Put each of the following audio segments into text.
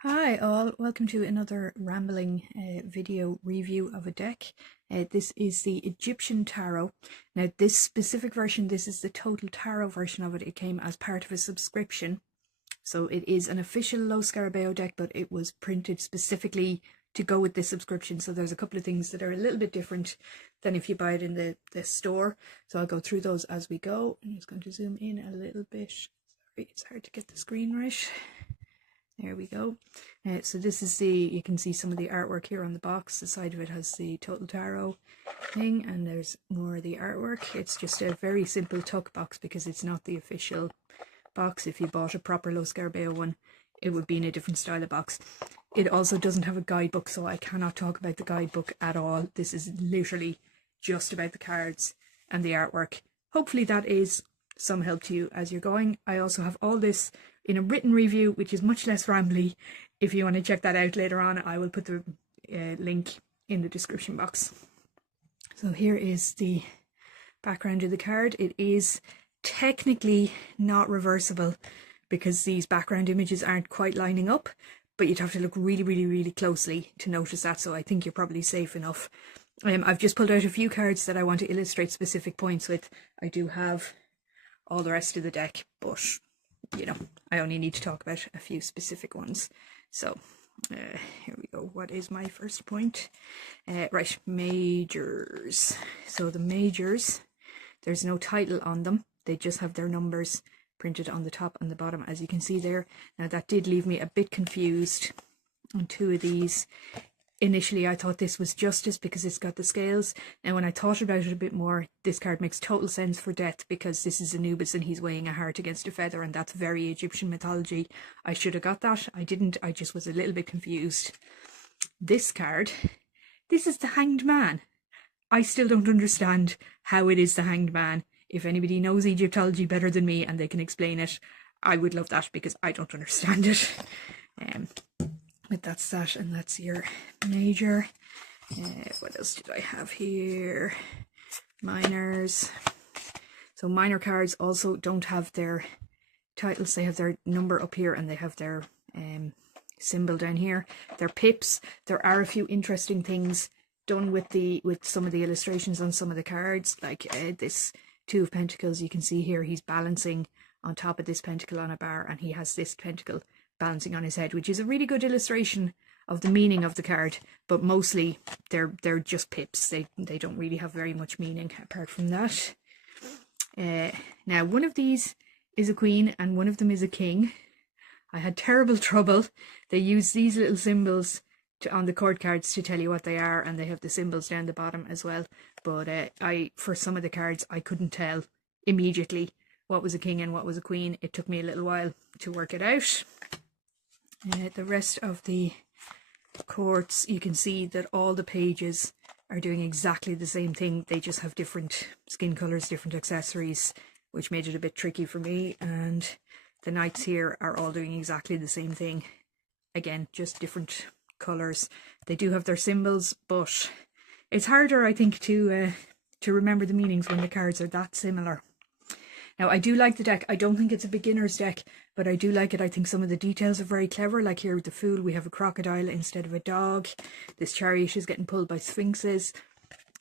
Hi all, welcome to another rambling video review of a deck. This is the Egyptian Tarot. Now this specific version, this is the Total Tarot version of it. It came as part of a subscription. So it is an official Lo Scarabeo deck, but it was printed specifically to go with this subscription. So there's a couple of things that are a little bit different than if you buy it in the store. So I'll go through those as we go. I'm just going to zoom in a little bit. Sorry, it's hard to get the screen right. There we go. So this is you can see some of the artwork here on the box. The side of it has the Total Tarot thing, and there's more of the artwork. It's just a very simple tuck box because it's not the official box. If you bought a proper Lo Scarabeo one, it would be in a different style of box. It also doesn't have a guidebook, so I cannot talk about the guidebook at all. This is literally just about the cards and the artwork. Hopefully that is some help to you as you're going. I also have all this in a written review, which is much less rambly. If you want to check that out later on, I will put the link in the description box. So here is the background of the card. It is technically not reversible because these background images aren't quite lining up, but you'd have to look really closely to notice that, so I think you're probably safe enough. I've just pulled out a few cards that I want to illustrate specific points with. I do have all the rest of the deck, but you know, I only need to talk about a few specific ones. So here we go. What is my first point? Right, majors. So the majors, there's no title on them. They just have their numbers printed on the top and the bottom, as you can see there. Now that did leave me a bit confused on two of these. Initially, I thought this was justice because it's got the scales. Now, when I thought about it a bit more, this card makes total sense for death because this is Anubis and he's weighing a heart against a feather, and that's very Egyptian mythology. I should have got that. I didn't. I just was a little bit confused. This card, this is the Hanged Man. I still don't understand how it is the Hanged Man. If anybody knows Egyptology better than me and they can explain it, I would love that because I don't understand it. But that's that, and that's your major. What else did I have here? Minors. So minor cards also don't have their titles. They have their number up here and they have their symbol down here. They're pips. There are a few interesting things done with some of the illustrations on some of the cards, like this Two of Pentacles. You can see here he's balancing on top of this pentacle on a bar, and he has this pentacle balancing on his head, which is a really good illustration of the meaning of the card, but mostly they're just pips. They don't really have very much meaning apart from that. Now one of these is a queen and one of them is a king. I had terrible trouble. They use these little symbols on the court cards to tell you what they are, and they have the symbols down the bottom as well, but for some of the cards I couldn't tell immediately what was a king and what was a queen. It took me a little while to work it out. The rest of the courts, you can see that all the pages are doing exactly the same thing. They just have different skin colors, different accessories, which made it a bit tricky for me. And the knights here are all doing exactly the same thing. Again, just different colors. They do have their symbols, but it's harder, I think, to remember the meanings when the cards are that similar. Now, I do like the deck. I don't think it's a beginner's deck, but I do like it. I think some of the details are very clever. Like here with the Fool, we have a crocodile instead of a dog. This chariot is getting pulled by sphinxes.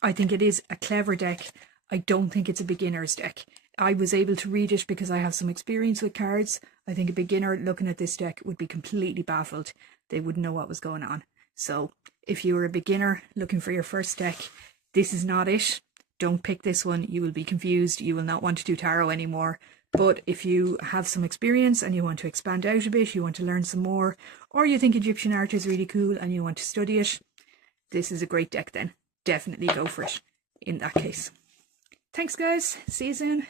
I think it is a clever deck. I don't think it's a beginner's deck. I was able to read it because I have some experience with cards. I think a beginner looking at this deck would be completely baffled. They wouldn't know what was going on. So if you were a beginner looking for your first deck, this is not it. Don't pick this one. You will be confused. You will not want to do tarot anymore. But if you have some experience and you want to expand out a bit, you want to learn some more, or you think Egyptian art is really cool and you want to study it, this is a great deck then. Definitely go for it in that case. Thanks guys. See you soon.